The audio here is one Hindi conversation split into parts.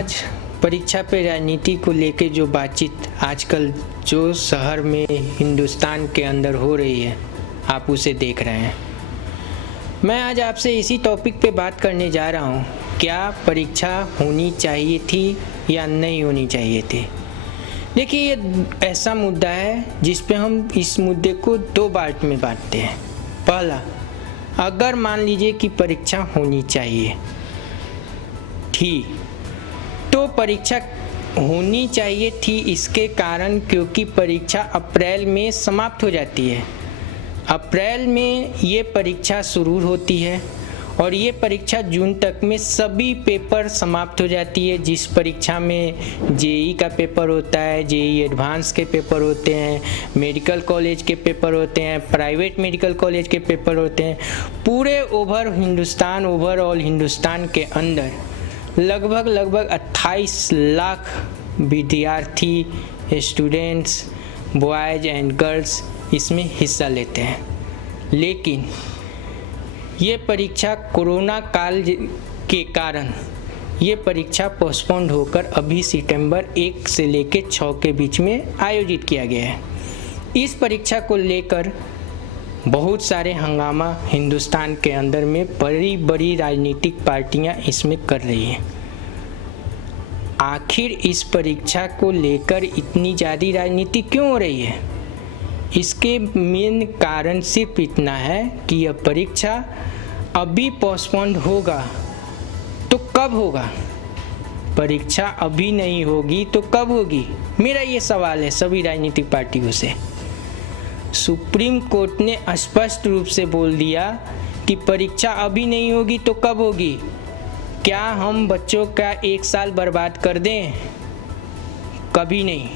आज परीक्षा पे राजनीति को लेके जो बातचीत आजकल जो शहर में हिंदुस्तान के अंदर हो रही है, आप उसे देख रहे हैं। मैं आज आपसे इसी टॉपिक पे बात करने जा रहा हूँ। क्या परीक्षा होनी चाहिए थी या नहीं होनी चाहिए थी? देखिए, ये ऐसा मुद्दा है जिस पे हम इस मुद्दे को दो पार्ट में बांटते हैं। पहला, अगर मान लीजिए कि परीक्षा होनी चाहिए थी, तो परीक्षा होनी चाहिए थी इसके कारण क्योंकि परीक्षा अप्रैल में समाप्त हो जाती है। अप्रैल में ये परीक्षा शुरू होती है और ये परीक्षा जून तक में सभी पेपर समाप्त हो जाती है। जिस परीक्षा में जेई का पेपर होता है, जेई एडवांस के पेपर होते हैं, मेडिकल कॉलेज के पेपर होते हैं, प्राइवेट मेडिकल कॉलेज के पेपर होते हैं, पूरे ओवरऑल हिंदुस्तान के अंदर लगभग 28 लाख विद्यार्थी, स्टूडेंट्स, बॉयज़ एंड गर्ल्स इसमें हिस्सा लेते हैं। लेकिन ये परीक्षा कोरोना काल के कारण ये परीक्षा पोस्टपोन्ड होकर अभी सितंबर 1 से लेकर 6 के बीच में आयोजित किया गया है। इस परीक्षा को लेकर बहुत सारे हंगामा हिंदुस्तान के अंदर में बड़ी राजनीतिक पार्टियां इसमें कर रही हैं। आखिर इस परीक्षा को लेकर इतनी ज़्यादा राजनीति क्यों हो रही है? इसके मेन कारण सिर्फ इतना है कि यह परीक्षा अभी पोस्टपोन्ड होगा तो कब होगा? परीक्षा अभी नहीं होगी तो कब होगी? मेरा ये सवाल है सभी राजनीतिक पार्टियों से। सुप्रीम कोर्ट ने स्पष्ट रूप से बोल दिया कि परीक्षा अभी नहीं होगी तो कब होगी? क्या हम बच्चों का 1 साल बर्बाद कर दें? कभी नहीं।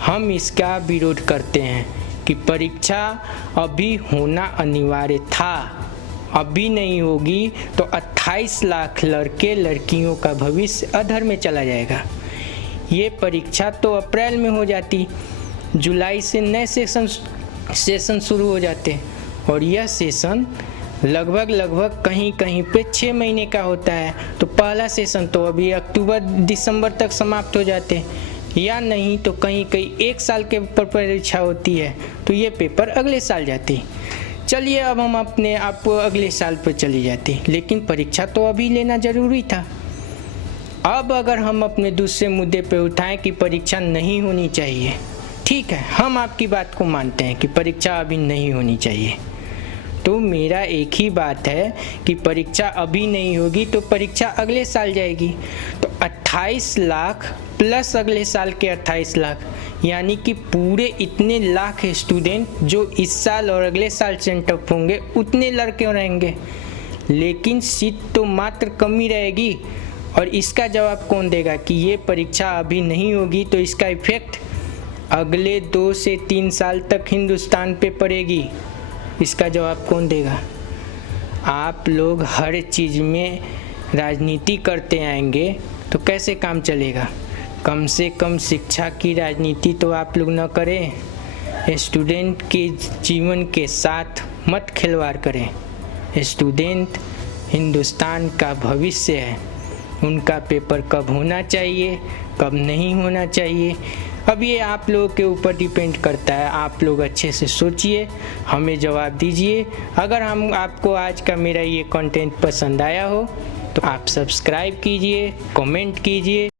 हम इसका विरोध करते हैं कि परीक्षा अभी होना अनिवार्य था। अभी नहीं होगी तो 28 लाख लड़के लड़कियों का भविष्य अधर में चला जाएगा। ये परीक्षा तो अप्रैल में हो जाती, जुलाई से नए सेशन शुरू हो जाते और यह सेशन लगभग कहीं पे 6 महीने का होता है। तो पहला सेशन तो अभी अक्टूबर दिसंबर तक समाप्त हो जाते, या नहीं तो कहीं 1 साल के ऊपर परीक्षा होती है तो ये पेपर अगले साल जाती। चलिए, अब हम अपने आप अगले साल पर चली जाती, लेकिन परीक्षा तो अभी लेना ज़रूरी था। अब अगर हम अपने दूसरे मुद्दे पे उठाएं कि परीक्षा नहीं होनी चाहिए, ठीक है, हम आपकी बात को मानते हैं कि परीक्षा अभी नहीं होनी चाहिए, तो मेरा एक ही बात है कि परीक्षा अभी नहीं होगी तो परीक्षा अगले साल जाएगी। तो 28 लाख प्लस अगले साल के 28 लाख, यानी कि पूरे इतने लाख स्टूडेंट जो इस साल और अगले साल सेंटअप होंगे उतने लड़के रहेंगे, लेकिन सीट तो मात्र कम ही रहेगी। और इसका जवाब कौन देगा कि ये परीक्षा अभी नहीं होगी तो इसका इफेक्ट अगले 2 से 3 साल तक हिंदुस्तान पे पड़ेगी? इसका जवाब कौन देगा? आप लोग हर चीज़ में राजनीति करते आएंगे तो कैसे काम चलेगा? कम से कम शिक्षा की राजनीति तो आप लोग न करें। स्टूडेंट के जीवन के साथ मत खिलवाड़ करें। स्टूडेंट हिंदुस्तान का भविष्य है। उनका पेपर कब होना चाहिए, कब नहीं होना चाहिए, अब ये आप लोगों के ऊपर डिपेंड करता है। आप लोग अच्छे से सोचिए, हमें जवाब दीजिए। अगर आपको आज का मेरा ये कंटेंट पसंद आया हो तो आप सब्सक्राइब कीजिए, कमेंट कीजिए।